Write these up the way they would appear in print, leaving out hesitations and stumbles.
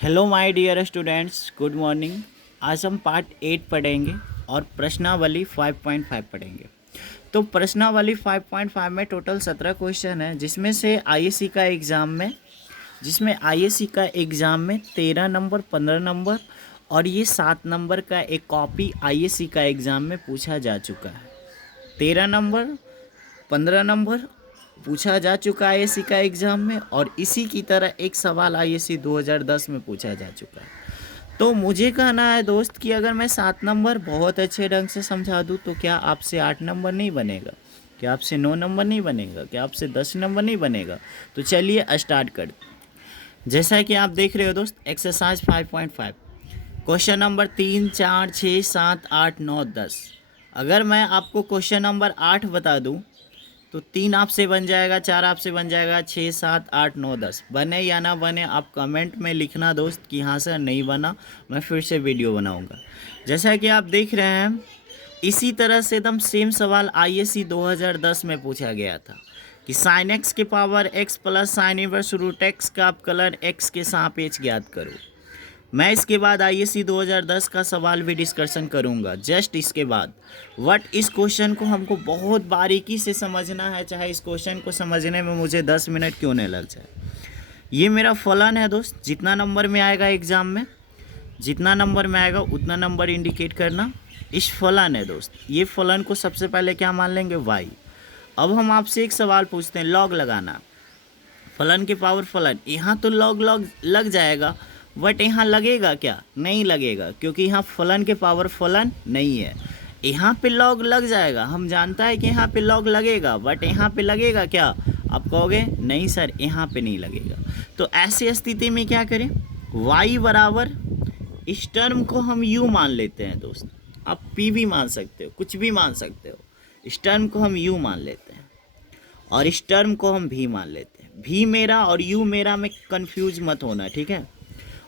Hello my dear students, good morning. आज हम part 8 पढ़ेंगे और प्रश्नावली 5.5 पढ़ेंगे। तो प्रश्नावली 5.5 में टोटल 17 क्वेश्चन है, जिसमें आईएससी का एग्ज़ाम में 13 नंबर, 15 नंबर और ये 7 नंबर का एक कॉपी आईएससी का एग्ज़ाम में पूछा जा चुका है। 13 नंबर, 15 नंबर पूछा जा चुका है आईएससी का एग्ज़ाम में, और इसी की तरह एक सवाल आईएससी 2010 में पूछा जा चुका है। तो मुझे कहना है दोस्त कि अगर मैं 7 नंबर बहुत अच्छे ढंग से समझा दूँ तो क्या आपसे 8 नंबर नहीं बनेगा? क्या आपसे 9 नंबर नहीं बनेगा? क्या आपसे 10 नंबर नहीं बनेगा? तो चलिए स्टार्ट कर। जैसा कि आप देख रहे हो दोस्त, एक्सरसाइज 5.5 क्वेश्चन नंबर 3, 4, 6, 7, 8, 9, 10। अगर मैं आपको क्वेश्चन नंबर 8 बता दूं तो 3 आपसे बन जाएगा, 4 आपसे बन जाएगा, 6, 7, 8, 9, 10। बने या ना बने आप कमेंट में लिखना दोस्त कि हाँ सर नहीं बना, मैं फिर से वीडियो बनाऊंगा। जैसा कि आप देख रहे हैं, इसी तरह से एकदम सेम सवाल आईएससी 2010 में पूछा गया था कि साइन एक्स के power x plus sine inverse root x का अपकलन एक्स के सापेक्ष ज्ञात करो। मैं इसके बाद आईएससी 2010 का सवाल भी डिस्कशन करूंगा जस्ट इसके बाद। बट इस क्वेश्चन को हमको बहुत बारीकी से समझना है, चाहे इस क्वेश्चन को समझने में मुझे 10 मिनट क्यों नहीं लग जाए। ये मेरा फलन है दोस्त, जितना नंबर में आएगा एग्ज़ाम में, जितना नंबर में आएगा उतना नंबर इंडिकेट करना। इस फलन है दोस्त, ये फलन को सबसे पहले क्या मान लेंगे? वाई। अब हम आपसे एक सवाल पूछते हैं, लॉग लगाना। फलन के पावर फलन, यहाँ तो लॉग लॉग लग जाएगा, बट यहाँ लगेगा क्या? नहीं लगेगा, क्योंकि यहाँ फलन के पावर फलन नहीं है। यहाँ पे लॉग लग जाएगा, हम जानता है कि यहाँ पे लॉग लगेगा, बट यहाँ पे लगेगा क्या? आप कहोगे नहीं सर यहाँ पे नहीं लगेगा। तो ऐसी स्थिति में क्या करें? y बराबर, इस टर्म को हम u मान लेते हैं दोस्त। आप p भी मान सकते हो, कुछ भी मान सकते हो। इस टर्म को हम u मान लेते हैं और इस टर्म को हम v मान लेते हैं। v मेरा और u मेरा में कंफ्यूज मत होना, ठीक है।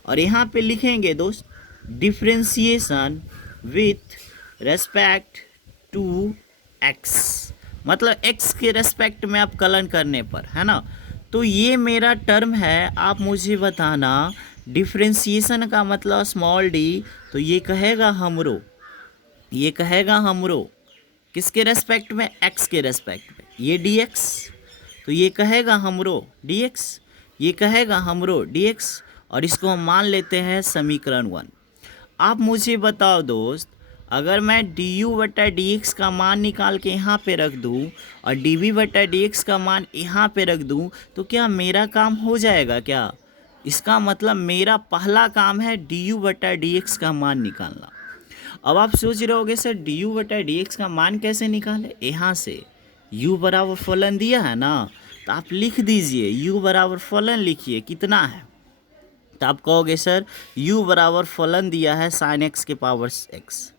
और यहाँ पे लिखेंगे दोस्त differentiation with respect to x, मतलब x के रेस्पेक्ट में आप कलन करने पर, है ना। तो ये मेरा टर्म है, आप मुझे बताना डिफ्रेंशिएशन का मतलब स्मॉल d, तो ये कहेगा हमरो, ये कहेगा हमरो किसके रेस्पेक्ट में? x के रेस्पेक्ट में। ये dx, तो ये कहेगा हमरो dx, ये कहेगा हमरो dx, और इसको हम मान लेते हैं समीकरण 1। आप मुझे बताओ दोस्त, अगर मैं du बटा dx का मान निकाल के यहाँ पे रख दूँ और dv बटा dx का मान यहाँ पे रख दूँ तो क्या मेरा काम हो जाएगा क्या? इसका मतलब मेरा पहला काम है du बटा dx का मान निकालना। अब आप सोच रहे होगे सर du बटा dx का मान कैसे निकाले? यहाँ से u बराबर फलन दिया है ना, तो आप लिख दीजिए u बराबर फलन लिखिए, कितना है? तो आप कहोगे सर u बराबर फलन दिया है साइन एक्स के पावर x।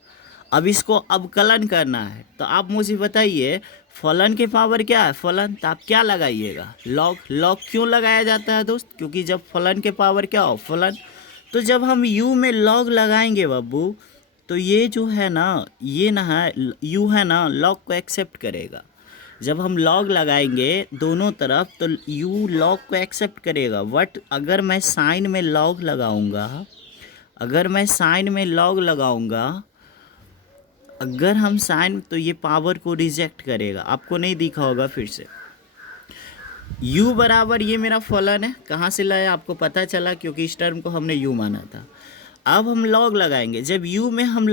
अब इसको अवकलन करना है, तो आप मुझे बताइए फलन के पावर क्या है? फलन। तो आप क्या लगाइएगा? लॉग। लॉग क्यों लगाया जाता है दोस्त? क्योंकि जब फलन के पावर क्या हो? फलन। तो जब हम u में लॉग लगाएंगे बाबू, तो ये जो है ना, ये ना है u है ना, लॉग को एक्सेप्ट करेगा। जब हम लॉग लगाएंगे दोनों तरफ तो u लॉग को एक्सेप्ट करेगा। बट अगर मैं साइन में लॉग लगाऊंगा, अगर मैं साइन में लॉग लगाऊंगा, अगर हम साइन, तो ये पावर को रिजेक्ट करेगा। आपको नहीं दिखा होगा, फिर से u बराबर, ये मेरा फलन है, कहाँ से लाया आपको पता चला, क्योंकि इस टर्म को हमने u माना था। अब हम लॉग लगाएंगे, जब u में हम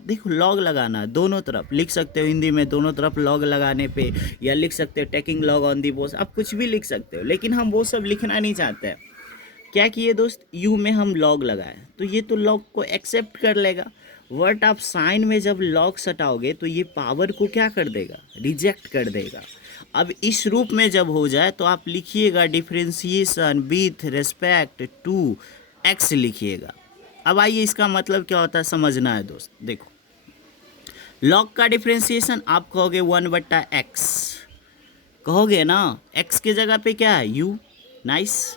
देखो लॉग लगाना दोनों तरफ, लिख सकते हो हिंदी में दोनों तरफ लॉग लगाने पे, या लिख सकते हो taking log on the Bose, आप कुछ भी लिख सकते हो, लेकिन हम वो सब लिखना नहीं चाहते हैं। क्या किए दोस्त, u में हम लॉग लगाए तो ये तो लॉग को एक्सेप्ट कर लेगा, बट आप साइन में जब लॉग सटाओगे तो ये पावर को क्या कर देगा? रिजेक्ट कर देगा। अब इस रूप में जब हो जाए तो आप लिखिएगा differentiation with respect to x लिखिएगा। अब आइए इसका मतलब क्या होता है समझना है दोस्त। देखो लॉग का डिफ्रेंशिएशन आप कहोगे 1/x, कहोगे ना, x के जगह पे क्या है? u। नाइस।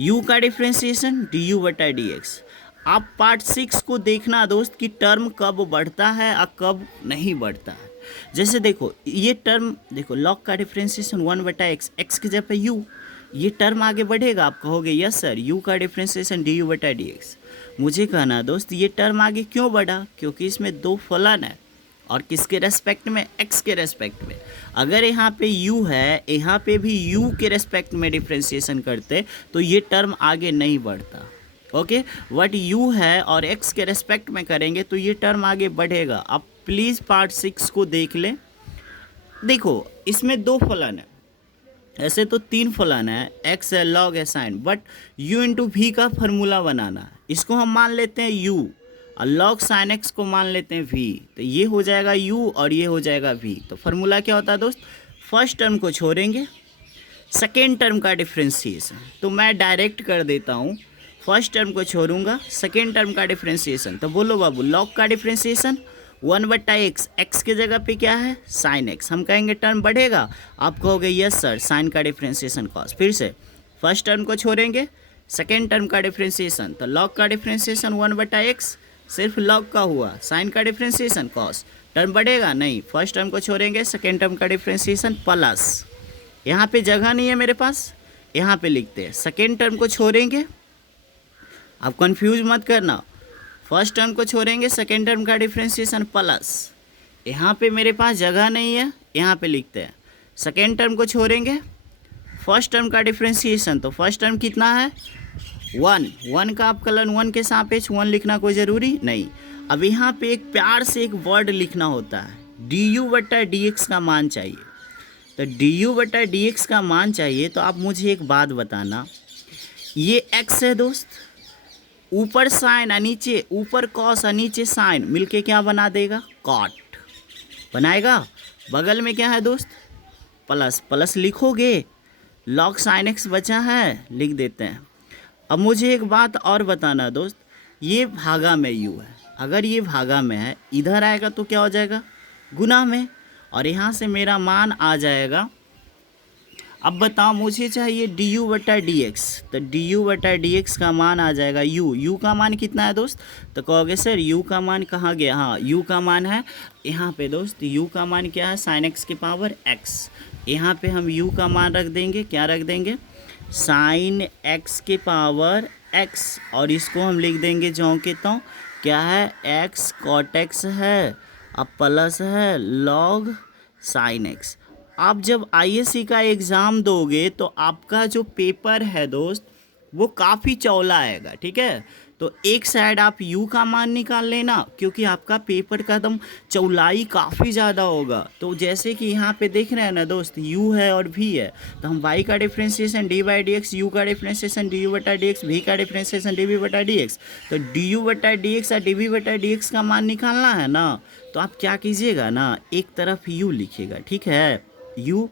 u का डिफ्रेंशिएशन du/dx। आप पार्ट 6 को देखना दोस्त कि टर्म कब बढ़ता है और कब नहीं बढ़ता है। जैसे देखो ये टर्म, देखो लॉग का डिफ्रेंशिएशन 1/x, x की जगह पे u, ये टर्म आगे बढ़ेगा। आप कहोगे यस सर, यू का डिफ्रेंसिएशन डी यू बटा डी एक्स। मुझे कहना दोस्त ये टर्म आगे क्यों बढ़ा, क्योंकि इसमें दो फलन है और किसके रेस्पेक्ट में, एक्स के रेस्पेक्ट में। अगर यहाँ पे u है, यहाँ पे भी u के रेस्पेक्ट में डिफ्रेंसिएशन करते तो ये टर्म आगे नहीं बढ़ता। ओके, वट u है और x के रेस्पेक्ट में करेंगे तो ये टर्म आगे बढ़ेगा। अब प्लीज़ पार्ट 6 को देख लें। देखो इसमें दो फलन है, ऐसे तो तीन फलन है, x है, log है, sine, but u into v का फॉर्मूला बनाना है। इसको हम मान लेते हैं u और log साइन x को मान लेते हैं v, तो ये हो जाएगा u और ये हो जाएगा v। तो फार्मूला क्या होता है दोस्त, फर्स्ट टर्म को छोड़ेंगे, सेकेंड टर्म का डिफ्रेंसिएशन। तो मैं डायरेक्ट कर देता हूँ, फर्स्ट टर्म को छोड़ूंगा, सेकेंड टर्म का डिफ्रेंसिएशन। तो बोलो बाबू, log का डिफ्रेंसिएशन 1/x, x के जगह पे क्या है साइन x। हम कहेंगे टर्म बढ़ेगा, आप कहोगे यस सर, साइन का डिफ्रेंसिएशन कॉस। फिर से फर्स्ट टर्म को छोड़ेंगे, सेकेंड टर्म का डिफ्रेंसिएशन, तो log का डिफ्रेंसिएशन 1/x, सिर्फ log का हुआ, साइन का डिफ्रेंसिएशन कॉस। टर्म बढ़ेगा नहीं, फर्स्ट टर्म को छोड़ेंगे, सेकेंड टर्म का डिफ्रेंसिएशन प्लस, यहाँ पे जगह नहीं है मेरे पास, यहाँ पे लिखते हैं। सेकेंड टर्म को छोड़ेंगे, आप कंफ्यूज मत करना, फर्स्ट टर्म को छोड़ेंगे, सेकेंड टर्म का डिफ्रेंसिएशन प्लस, यहाँ पे मेरे पास जगह नहीं है, यहाँ पे लिखते हैं। सेकेंड टर्म को छोड़ेंगे, फर्स्ट टर्म का डिफ्रेंसिएशन, तो फर्स्ट टर्म कितना है 1 का अपकलन 1 के सापेक्ष 1 लिखना कोई ज़रूरी नहीं। अब यहाँ पे एक प्यार से एक वर्ड लिखना होता है, डी यू बटा डी एक्स का मान चाहिए। तो डी यू बटा डी एक्स का मान चाहिए, तो आप मुझे एक बात बताना, ये x है दोस्त, ऊपर साइन और नीचे, ऊपर कॉस और नीचे साइन मिलके क्या बना देगा, कॉट बनाएगा। बगल में क्या है दोस्त, प्लस, प्लस लिखोगे, log साइन एक्स बचा है, लिख देते हैं। अब मुझे एक बात और बताना दोस्त, ये भागा में u है, अगर ये भागा में है, इधर आएगा तो क्या हो जाएगा गुना में, और यहाँ से मेरा मान आ जाएगा। अब बताओ मुझे चाहिए डी यू बटा डी एक्स, तो डी यू बटा डी एक्स का मान आ जाएगा u का मान कितना है दोस्त, तो कहोगे सर u का मान कहाँ गया, हाँ u का मान है यहाँ पे दोस्त, u का मान क्या है साइन x की पावर x। यहाँ पे हम u का मान रख देंगे, क्या रख देंगे, साइन x के पावर x, और इसको हम लिख देंगे जो के तो क्या है x कॉट x है, अब प्लस है log साइन x। आप जब आईएससी का एग्ज़ाम दोगे तो आपका जो पेपर है दोस्त वो काफ़ी चौला आएगा, ठीक है। तो एक साइड आप u का मान निकाल लेना, क्योंकि आपका पेपर का एकदम चौलाई काफ़ी ज़्यादा होगा। तो जैसे कि यहाँ पे देख रहे हैं ना दोस्त, u है और v है, तो हम y का differentiation D by D x, you का डिफ्रेंसिएशन डी यू बटा डी एक्स, वी का डिफ्रेंसिएशन डी वी बटा डी एक्स। तो डी यू बटा डी एक्स और डी वी बटा डी एक्स का मान निकालना है ना, तो आप क्या कीजिएगा ना, एक तरफ u लिखिएगा, ठीक है। u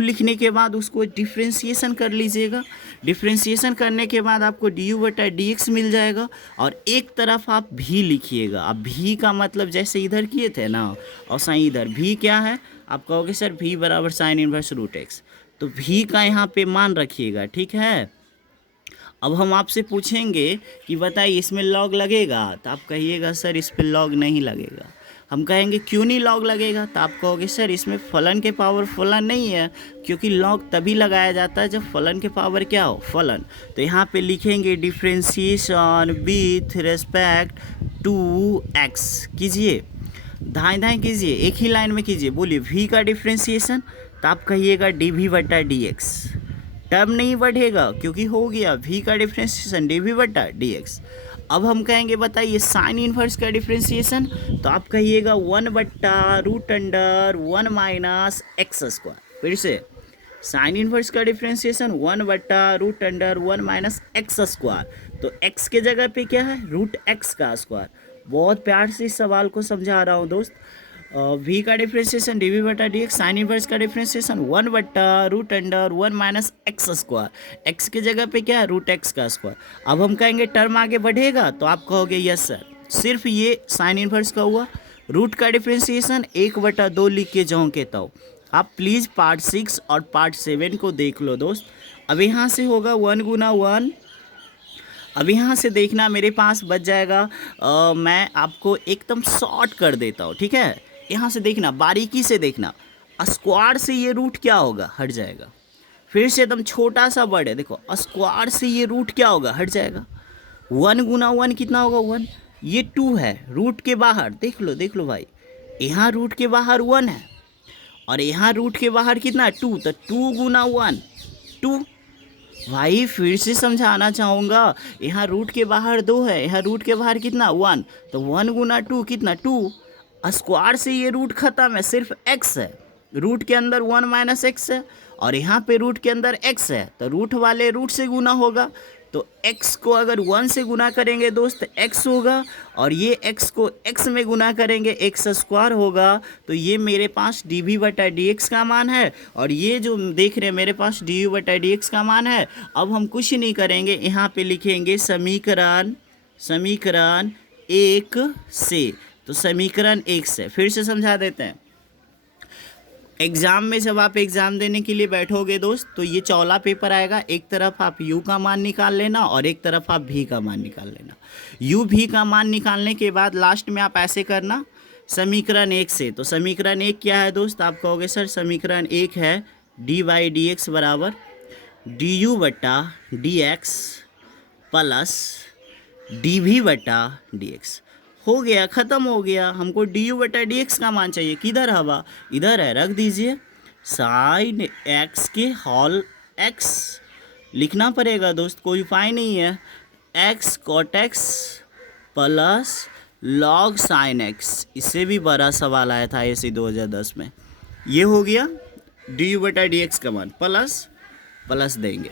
लिखने के बाद उसको डिफ्रेंसिएशन कर लीजिएगा, डिफ्रेंसिएशन करने के बाद आपको डी यू बटा डी एक्स मिल जाएगा, और एक तरफ आप v लिखिएगा। अब v का मतलब जैसे इधर किए थे ना, और साइन इधर v क्या है, आप कहोगे सर v बराबर साइन इनवर्स रूट एक्स, तो v का यहाँ पे मान रखिएगा, ठीक है। अब हम आपसे पूछेंगे कि बताइए इसमें लॉग लगेगा, तो आप कहिएगा सर इस पर लॉग नहीं लगेगा। हम कहेंगे क्यों नहीं लॉग लगेगा, तो आप कहोगे सर इसमें फलन के पावर फलन नहीं है, क्योंकि लॉग तभी लगाया जाता है जब फलन के पावर क्या हो, फलन। तो यहाँ पे लिखेंगे differentiation with respect to x, कीजिए दाएं दाएं कीजिए, एक ही लाइन में कीजिए। बोलिए v का डिफ्रेंसिएशन, तो आप कहिएगा डी वी बटा डी एक्स, टर्म नहीं बढ़ेगा क्योंकि हो गया v का डिफ्रेंसिएशन डी वी बटा डी एक्स। अब हम कहेंगे बताइए साइन इन्वर्स का डिफ्रेंसिएशन, तो आप कहिएगा 1/√1 माइनस एक्स स्क्वायर। फिर से साइन इन्वर्स का डिफ्रेंसिएशन 1/√1 माइनस एक्स स्क्वायर, तो x के जगह पे क्या है रूट एक्स का स्क्वायर। बहुत प्यार से इस सवाल को समझा रहा हूँ दोस्त। v का डिफ्रेंसिएशन डी वी बटा डी एक्स, साइन इन्वर्स का differentiation 1/√1 minus x square, x की जगह पे क्या है रूट एक्स का स्क्वायर। अब हम कहेंगे टर्म आगे बढ़ेगा, तो आप कहोगे यस सर, सिर्फ ये साइन इन्वर्स का हुआ, रूट का डिफ्रेंसिएशन 1/2 लिख के जाऊँ के तो आप प्लीज़ पार्ट 6 और पार्ट 7 को देख लो दोस्त। अब यहाँ से होगा 1 गुना 1, अब यहाँ से देखना मेरे पास बच जाएगा, मैं आपको एकदम शॉर्ट कर देता हूँ, ठीक है। यहाँ से देखना, बारीकी से देखना, स्क्वायर से ये रूट क्या होगा, हट जाएगा, फिर से एकदम छोटा सा वर्ड है, देखो स्क्वायर से ये रूट क्या होगा, हट जाएगा। 1 गुना 1 कितना होगा 1, ये 2 है रूट के बाहर, देख लो भाई, यहाँ रूट के बाहर 1 है और यहाँ रूट के बाहर कितना है 2, तो 2 गुना 1 2। भाई फिर से समझाना चाहूँगा, यहाँ रूट के बाहर 2 है, यहाँ रूट के बाहर कितना 1, तो 1 गुना 2 कितना 2। स्क्वायर से ये रूट खत्म है, सिर्फ x है, रूट के अंदर 1 माइनस एक्स है और यहाँ पे रूट के अंदर x है, तो रूट वाले रूट से गुना होगा, तो x को अगर 1 से गुना करेंगे दोस्त x होगा और ये x को x में गुना करेंगे x स्क्वायर होगा। तो ये मेरे पास dv बटा dx का मान है और ये जो देख रहे हैं मेरे पास du बटा dx का मान है। अब हम कुछ नहीं करेंगे, यहाँ पे लिखेंगे समीकरण 1 से, तो समीकरण 1 से फिर से समझा देते हैं। एग्ज़ाम में जब आप एग्ज़ाम देने के लिए बैठोगे दोस्त, तो ये चौला पेपर आएगा, एक तरफ आप u का मान निकाल लेना और एक तरफ आप v का मान निकाल लेना। u v का मान निकालने के बाद लास्ट में आप ऐसे करना समीकरण 1 से, तो समीकरण 1 क्या है दोस्त, आप कहोगे सर समीकरण 1 है dy dx बराबर du बटा dx प्लस dv बटा dx। हो गया, ख़त्म हो गया। हमको du बटा dx का मान चाहिए, किधर हवा, इधर है, रख दीजिए साइन x के होल x लिखना पड़ेगा दोस्त, कोई उपाय नहीं है। x cot x plus log sine x, इससे भी बड़ा सवाल आया था ऐसे 2010 में। ये हो गया du बटा dx का मान, प्लस देंगे,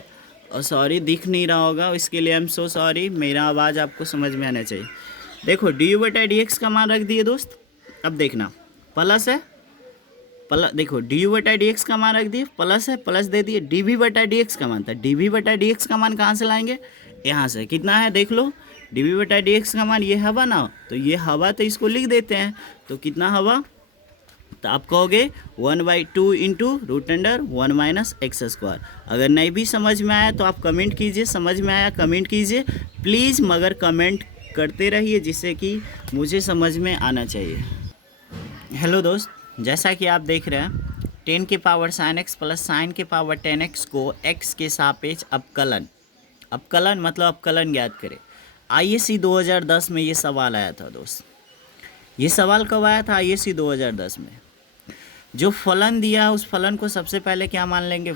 और सॉरी दिख नहीं रहा होगा, इसके लिए आई एम सो सॉरी, मेरा आवाज़ आपको समझ में आना चाहिए। देखो du बटा dx का मान रख दिए दोस्त, अब देखना प्लस है, देखो du बटा dx का मान रख दिए, प्लस है, प्लस दे दिए, dv बटा dx का मान था, dv बटा dx का मान कहाँ से लाएंगे, यहाँ से, कितना है देख लो, dv बटा dx का मान ये हवा ना, तो ये हवा, तो इसको लिख देते हैं, तो कितना हवा, तो आप कहोगे 1/2 into root under 1 minus x square. अगर नहीं भी समझ में आया तो आप कमेंट कीजिए, समझ में आया कमेंट कीजिए प्लीज़, मगर कमेंट करते रहिए जिससे कि मुझे समझ में आना चाहिए। हेलो दोस्त, जैसा कि आप देख रहे हैं 10 के power sine x plus sign के पावर 10x को x के सापेक्ष अपकलन मतलब अपकलन ज्ञात करें। ISC 2010 में ये सवाल आया था दोस्त। ये सवाल कब आया था, ISC 2010 में। जो फलन दिया उस फलन को सबसे पहले क्या मान लेंगे,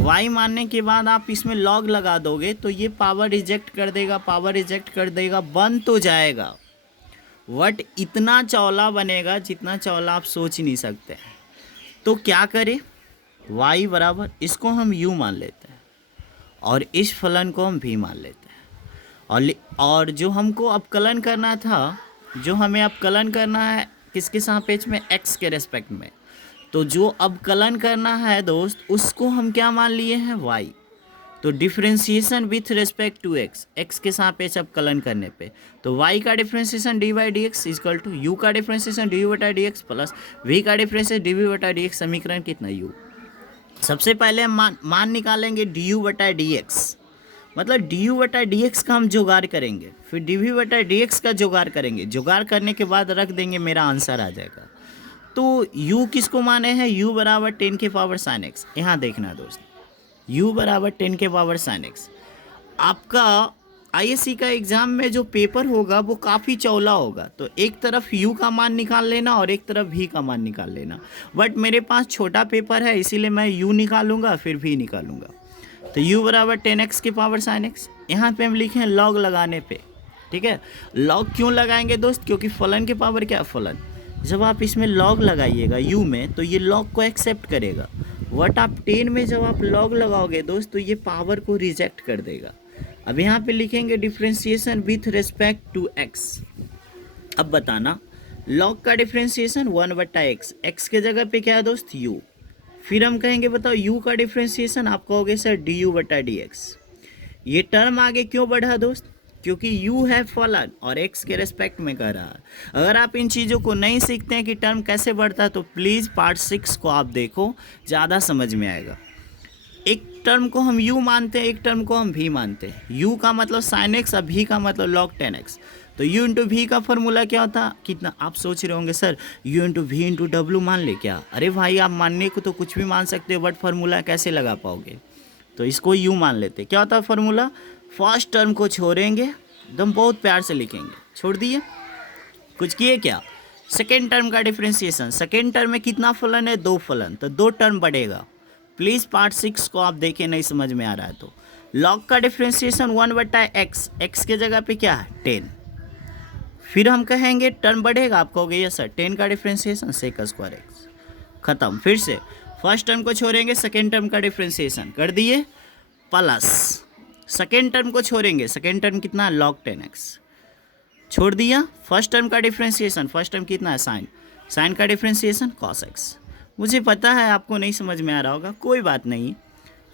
y मानने के बाद आप इसमें log लगा दोगे तो ये पावर रिजेक्ट कर देगा, बन तो जाएगा बट इतना चौला बनेगा जितना चौला आप सोच नहीं सकते। तो क्या करें, y बराबर, इसको हम u मान लेते हैं और इस फलन को हम v मान लेते हैं, और जो हमको अपकलन करना था, जो हमें अपकलन करना है किसके सापेक्ष में, x के रेस्पेक्ट में, तो जो अपकलन करना है दोस्त उसको हम क्या मान लिए हैं, y। तो differentiation with respect to x के सापेक्ष अपकलन करने पे, तो y का differentiation dy dx equal to u का डिफ्रेंशिएशन du बटा dx प्लस v का डिफ्रेंशिएशन dv बटा dx, समीकरण कितना u। सबसे पहले हम मान निकालेंगे du बटा dx, मतलब du बटा dx का हम जुगाड़ करेंगे, फिर dv बटा dx का जुगाड़ करेंगे, जुगाड़ करने के बाद रख देंगे, मेरा आंसर आ जाएगा। तो u किसको माने हैं, u बराबर 10 के पावर साइन x। यहाँ देखना दोस्त, u बराबर 10 के पावर साइन x। आपका ISC का एग्ज़ाम में जो पेपर होगा वो काफ़ी चौला होगा, तो एक तरफ u का मान निकाल लेना और एक तरफ v का मान निकाल लेना। बट मेरे पास छोटा पेपर है इसीलिए मैं u निकालूंगा फिर v निकालूंगा। तो u बराबर 10x के पावर साइन x, यहाँ पे हम लिखे हैं लॉग लगाने पे, ठीक है। लॉग क्यों लगाएंगे दोस्त, क्योंकि फलन के पावर क्या, फलन जब आप इसमें लॉग लगाइएगा u में तो ये लॉग को एक्सेप्ट करेगा, बट आप 10 में जब आप लॉग लगाओगे दोस्त तो ये पावर को रिजेक्ट कर देगा। अब यहाँ पे लिखेंगे differentiation with respect to x। अब बताना लॉग का डिफ्रेंशिएशन 1 बटा x के जगह पे क्या है दोस्त, u। फिर हम कहेंगे बताओ u का डिफ्रेंशिएशन, आप कहोगे सर du बटा dx। ये टर्म आगे क्यों बढ़ा दोस्त, क्योंकि u है फलन और x के रेस्पेक्ट में कर रहा है। अगर आप इन चीज़ों को नहीं सीखते हैं कि टर्म कैसे बढ़ता है तो प्लीज़ पार्ट 6 को आप देखो, ज़्यादा समझ में आएगा। एक टर्म को हम u मानते हैं, एक टर्म को हम v मानते हैं। u का मतलब साइन x और v का मतलब log 10x। तो u इंटू वी का फॉर्मूला क्या होता, कितना, आप सोच रहे होंगे sir u into v into W मान ले क्या। अरे भाई आप मानने को तो कुछ भी मान सकते हो, बट फार्मूला कैसे लगा पाओगे। तो इसको u मान लेते। क्या होता है फार्मूला, फर्स्ट टर्म को छोड़ेंगे, एकदम बहुत प्यार से लिखेंगे, छोड़ दिए, कुछ किए क्या, सेकेंड टर्म का डिफ्रेंशिएशन। सेकेंड टर्म में कितना फलन है, 2 फलन, तो 2 टर्म बढ़ेगा। प्लीज़ पार्ट 6 को आप देखें, नहीं समझ में आ रहा है तो। लॉग का डिफ्रेंशिएशन 1/x, x के जगह पे क्या है 10। फिर हम कहेंगे टर्म बढ़ेगा, आप कहोगे यस सर, 10 का डिफ्रेंशिएशन सेक स्क्वायर एक्स, खत्म। फिर से फर्स्ट टर्म को छोड़ेंगे, सेकेंड टर्म का डिफ्रेंशिएशन कर दिए, प्लस सेकेंड टर्म को छोड़ेंगे, सेकेंड टर्म कितना, log 10x, छोड़ दिया। फर्स्ट टर्म का डिफ्रेंशिएशन, फर्स्ट टर्म कितना है साइन, साइन का डिफ्रेंशिएशन cos x। मुझे पता है आपको नहीं समझ में आ रहा होगा, कोई बात नहीं।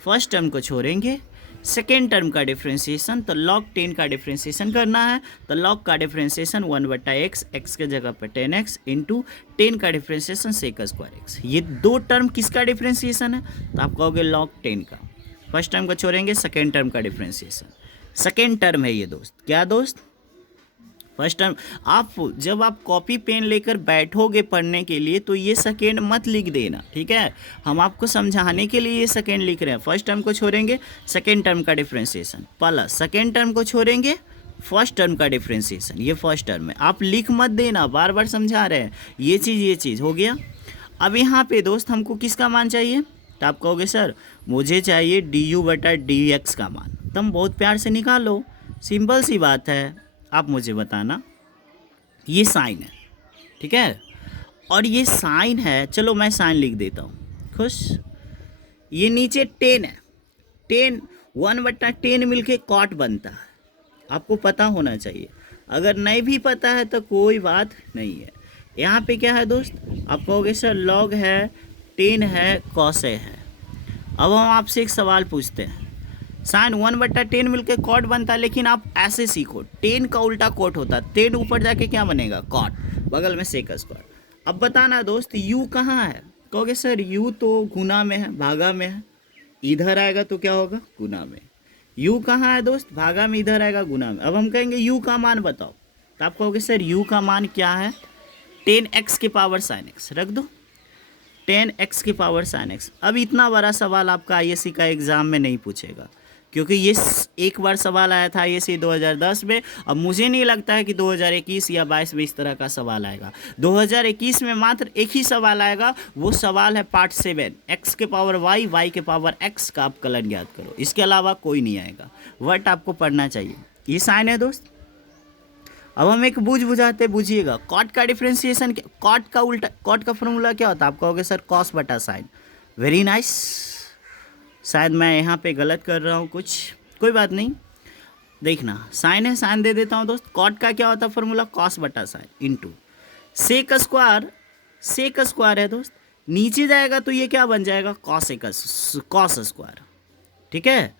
फर्स्ट टर्म को छोड़ेंगे, सेकेंड टर्म का डिफ्रेंशिएशन, तो log 10 का डिफ्रेंशिएशन करना है, तो log का डिफ्रेंशिएशन 1/x, x के जगह पर 10x इंटू 10 का डिफ्रेंशिएशन सेक स्क्वायर x। ये 2 टर्म किसका डिफ्रेंशिएशन है, तो आप कहोगे log 10 का। फर्स्ट टर्म को छोड़ेंगे, सेकेंड टर्म का डिफ्रेंशिएशन, सेकेंड टर्म है ये दोस्त, क्या दोस्त, फर्स्ट टर्म। आप जब आप कॉपी पेन लेकर बैठोगे पढ़ने के लिए तो ये सेकेंड मत लिख देना, ठीक है, हम आपको समझाने के लिए ये सेकेंड लिख रहे हैं। फर्स्ट टर्म को छोड़ेंगे, सेकेंड टर्म का डिफ्रेंशिएशन, प्लस सेकेंड टर्म को छोड़ेंगे, फर्स्ट टर्म का डिफ्रेंशिएशन, ये फर्स्ट टर्म है, आप लिख मत देना, बार बार समझा रहे हैं। ये चीज़ हो गया। अब यहाँ पे दोस्त हमको किसका मान चाहिए, तो आप कहोगे सर मुझे चाहिए du/dx का मान, तुम बहुत प्यार से निकालो, सिंपल सी बात है। आप मुझे बताना, ये साइन है, ठीक है, और ये साइन है, चलो मैं साइन लिख देता हूँ, खुश। ये नीचे 10 है, 10 1/10 मिलके कॉट बनता है, आपको पता होना चाहिए। अगर नहीं भी पता है तो कोई बात नहीं है। यहाँ पे क्या है दोस्त, आप कहोगे सर लॉग है, 10 है, कॉस है। अब हम आपसे एक सवाल पूछते हैं, साइन 1/10 मिलके कॉट बनता है, लेकिन आप ऐसे सीखो, 10 का उल्टा कॉट होता है, 10 ऊपर जाके क्या बनेगा, कॉट, बगल में सेक स्क्वायर। अब बताना दोस्त u कहाँ है, कहोगे सर u तो गुना में है, भागा में है, इधर आएगा तो क्या होगा, गुना में। u कहाँ है दोस्त, भागा में, इधर आएगा गुना में। अब हम कहेंगे u का मान बताओ, तो आप कहोगे सर u का मान क्या है, 10x की पावर sin x, रख दो 10x की पावर sin x। अब इतना बड़ा सवाल आपका आईएससी का एग्ज़ाम में नहीं पूछेगा, क्योंकि ये एक बार सवाल आया था आईएससी 2010 में। अब मुझे नहीं लगता है कि 2021 या 22 में इस तरह का सवाल आएगा। 2021 में मात्र एक ही सवाल आएगा, वो सवाल है पार्ट 7, x के पावर y, y के पावर x का आप कलन ज्ञात करो, इसके अलावा कोई नहीं आएगा। वट आपको पढ़ना चाहिए, ये साइन है दोस्त। अब हम एक बुझाते, बुझिएगा, कॉट का डिफ्रेंशिएशन, कॉट का उल्टा, कॉट का फॉर्मूला क्या होता है, आप कहोगे सर कॉस बटा साइन। वेरी नाइस, शायद मैं यहाँ पे गलत कर रहा हूँ कुछ, कोई बात नहीं, देखना साइन है, साइन दे देता हूँ दोस्त। कॉट का क्या होता है फॉर्मूला, कॉस बटा sine into sec square, sec square है दोस्त, नीचे जाएगा तो ये क्या बन जाएगा, कॉस स्क्वायर, ठीक है,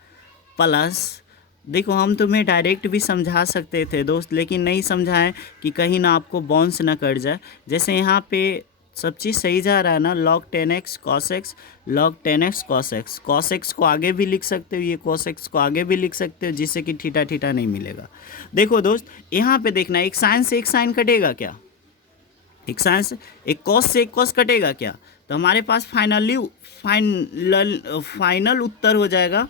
प्लस। देखो हम तुम्हें डायरेक्ट भी समझा सकते थे दोस्त, लेकिन नहीं समझाएं कि कहीं ना आपको बाउंस ना कर जाए। जैसे यहाँ पे सब चीज़ सही जा रहा है ना, log 10x cos x, log 10x cos x, cos x को आगे भी लिख सकते हो, ये cos x को आगे भी लिख सकते हो, जिससे कि थीटा थीटा नहीं मिलेगा। देखो दोस्त यहाँ पे देखना, एक साइन से एक साइन कटेगा क्या, एक साइन से एक कॉस से एक कॉस कटेगा क्या, तो हमारे पास फाइनल उत्तर हो जाएगा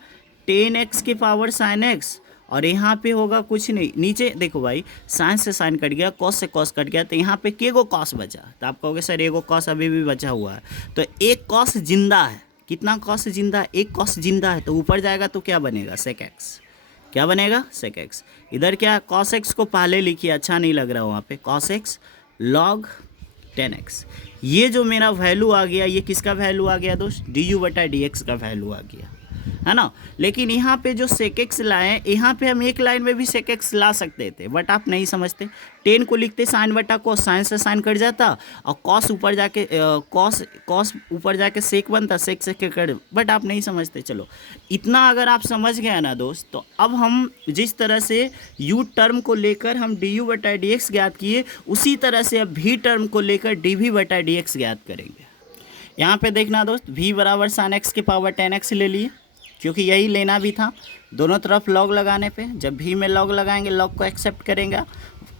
10x की पावर sin x, और यहाँ पे होगा कुछ नहीं, नीचे देखो भाई, साइन से साइन कट गया, कॉस से कॉस कट गया, तो यहाँ पे केगो कॉस बचा, तो आप कहोगे सर एगो कॉस अभी भी बचा हुआ है, तो एक कॉस जिंदा है, कितना कॉस जिंदा है, एक कॉस जिंदा है, तो ऊपर जाएगा तो क्या बनेगा, सेक एक्स, क्या बनेगा, सेक एक्स। इधर क्या, कॉस एक्स को पहले लिखिए, अच्छा नहीं लग रहा वहाँ पे, कॉस एक्स log 10x। ये जो मेरा वैल्यू आ गया, ये किसका वैल्यू आ गया दोस्त, du/dx का वैल्यू आ गया, है ना। लेकिन यहाँ पे जो सेक एक्स लाए, यहाँ पे हम एक लाइन में भी सेक एक्स ला सकते थे, बट आप नहीं समझते। 10 को लिखते साइन बटा कॉस, साइन से साइन कट जाता, और कॉस ऊपर जाके कॉस ऊपर जाके सेक बनता, सेक से कट, बट आप नहीं समझते। चलो इतना अगर आप समझ गए ना दोस्त, तो अब हम जिस तरह से u टर्म को लेकर हम du/dx ज्ञात किए, उसी तरह से अब v टर्म को लेकर dv/dx ज्ञात करेंगे। यहाँ पे देखना दोस्त, v बराबर साइन x की पावर 10x ले लिए, क्योंकि यही लेना भी था, दोनों तरफ लॉग लगाने पे। जब भी में लॉग लगाएंगे, लॉग को एक्सेप्ट करेंगे,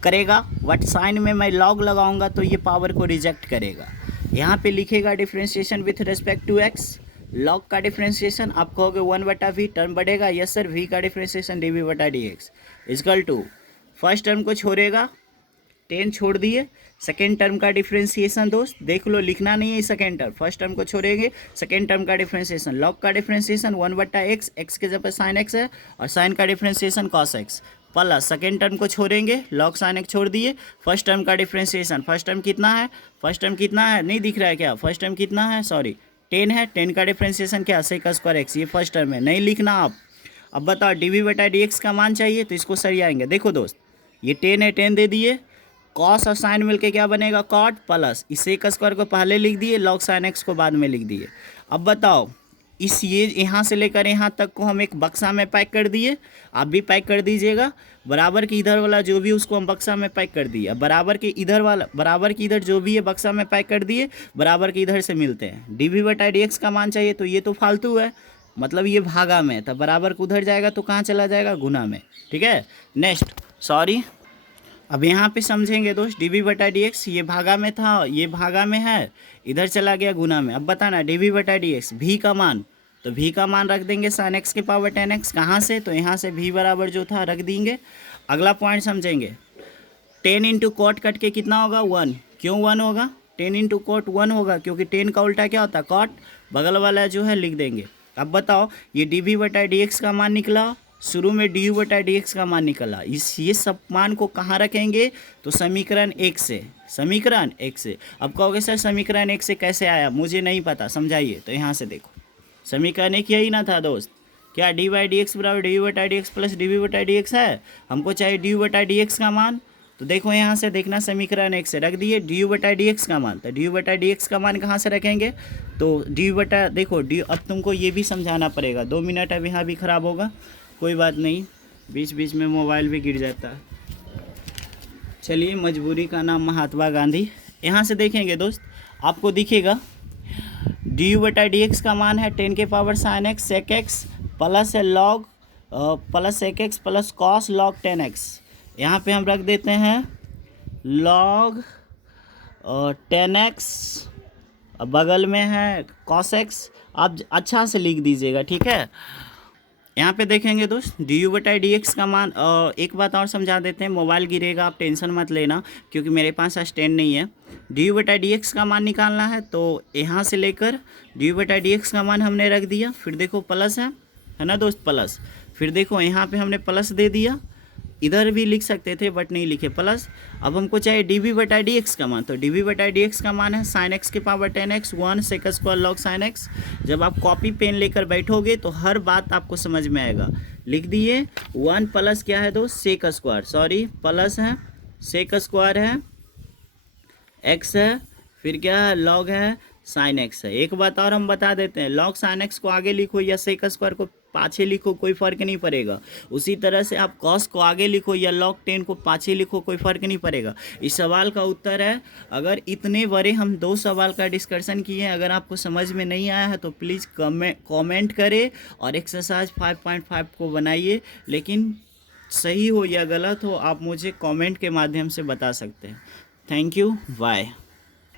करेगा, बट साइन में मैं लॉग लगाऊंगा तो ये पावर को रिजेक्ट करेगा। यहाँ पे लिखेगा differentiation with respect to x, log का डिफ्रेंशिएशन आप कहोगे 1/v टर्म बढ़ेगा, यस सर, v का differentiation dv/dx equal to first term को छोड़ेगा 10 छोड़ दिए, सेकेंड टर्म का डिफ्रेंशिएशन दोस्त देख लो, लिखना नहीं है सेकेंड टर्म, फर्स्ट टर्म को छोड़ेंगे, सेकेंड टर्म का डिफ्रेंशिएशन, लॉग का डिफ्रेंशिएशन 1/x, एक्स के जगह साइन एक्स है और साइन का differentiation cos x, plus second term को छोड़ेंगे, लॉग साइन एक्स छोड़ दिए, फर्स्ट टर्म का डिफ्रेंशिएशन, फर्स्ट टर्म कितना है, फर्स्ट टर्म कितना है नहीं दिख रहा है क्या, फर्स्ट टर्म कितना है, सॉरी 10 है, 10 का डिफ्रेंशिएशन क्या सेक स्क्वायर एक्स, ये फर्स्ट टर्म है, नहीं लिखना आप। अब बताओ dv/dx का मान चाहिए तो इसको सरियाएंगे, देखो दोस्त ये 10 है, 10 दे दिए, कॉस और साइन मिलके क्या बनेगा कॉट, प्लस इस सेक स्क्वायर को पहले लिख दिए, लॉग साइन एक्स को बाद में लिख दिए। अब बताओ इस ये यहाँ से लेकर यहाँ तक को हम एक बक्सा में पैक कर दिए, आप भी पैक कर दीजिएगा, बराबर के इधर वाला जो भी उसको हम बक्सा में पैक कर दिए, अब बराबर के इधर वाला बराबर के इधर जो भी है बक्सा में पैक कर दिए, बराबर के इधर से मिलते हैं। dv/dx का मान चाहिए तो ये तो फालतू है, मतलब ये भागा में, तब बराबर को उधर जाएगा तो कहाँ चला जाएगा, गुना में, ठीक है। नेक्स्ट सॉरी, अब यहाँ पे समझेंगे दोस्त, dv/dx ये भागा में था, ये भागा में है, इधर चला गया गुना में। अब बताना dv/dx v का मान, तो v का मान रख देंगे sin x के पावर 10x, कहाँ से, तो यहाँ से v बराबर जो था रख देंगे। अगला पॉइंट समझेंगे, 10 इंटू कॉट कट के कितना होगा 1, क्यों 1 होगा, 10 इंटू कॉट 1 होगा क्योंकि 10 का उल्टा क्या होता है कॉट, बगल वाला जो है लिख देंगे। अब बताओ ये dv/dx का मान निकला, शुरू में du/dx का मान निकला, इस ये सब मान को कहाँ रखेंगे, तो समीकरण 1 से, समीकरण 1 से। अब कहोगे सर समीकरण 1 से कैसे आया, मुझे नहीं पता, समझाइए। तो यहाँ से देखो समीकरण 1 यही ना था दोस्त, क्या dy/dx बराबर du/dx प्लस dv/dx है, हमको चाहिए du/dx का मान, तो देखो यहाँ से देखना समीकरण 1 से रख दिए du/dx का मान, तो du/dx का मान कहाँ से रखेंगे, तो देखो अब तुमको ये भी समझाना पड़ेगा, 2 मिनट अब यहाँ भी ख़राब होगा, कोई बात नहीं, बीच बीच में मोबाइल भी गिर जाता है, चलिए मजबूरी का नाम महात्मा गांधी। यहाँ से देखेंगे दोस्त आपको दिखेगा du/dx का मान है 10 के power sin x sec x plus है log plus sec x plus cos log 10x, यहाँ पे हम रख देते हैं लॉग 10x, बगल में है cos x, आप अच्छा से लिख दीजिएगा, ठीक है। यहाँ पे देखेंगे दोस्त du/dx का मान, एक बात और समझा देते हैं, मोबाइल गिरेगा आप टेंशन मत लेना क्योंकि मेरे पास स्टैंड नहीं है। du/dx का मान निकालना है तो यहाँ से लेकर du/dx का मान हमने रख दिया, फिर देखो प्लस है ना दोस्त, प्लस, फिर देखो यहाँ पे हमने प्लस दे दिया, इधर भी लिख सकते थे बट नहीं लिखे प्लस। अब हमको चाहिए dv/dx का मान, तो dv/dx का मान है sin x के power 10x 1 sec square log sin x। जब आप कॉपी पेन लेकर बैठोगे तो हर बात आपको समझ में आएगा, लिख दिए 1 प्लस क्या है दोस्त सेक स्क्वायर, सॉरी प्लस है सेक स्क्वायर है x है, फिर क्या है लॉग है sin x है। एक बात और हम बता देते हैं, लॉग sin x को आगे लिखो या सेक स्क्वायर को पाछे लिखो कोई फ़र्क नहीं पड़ेगा, उसी तरह से आप कॉस को आगे लिखो या लॉग 10 को पाछे लिखो कोई फ़र्क नहीं पड़ेगा। इस सवाल का उत्तर है, अगर इतने बड़े हम 2 सवाल का डिस्कशन किए हैं, अगर आपको समझ में नहीं आया है तो प्लीज़ कमेंट करें और एक्सरसाइज 5.5 को बनाइए, लेकिन सही हो या गलत हो आप मुझे कमेंट के माध्यम से बता सकते हैं। Thank you, bye.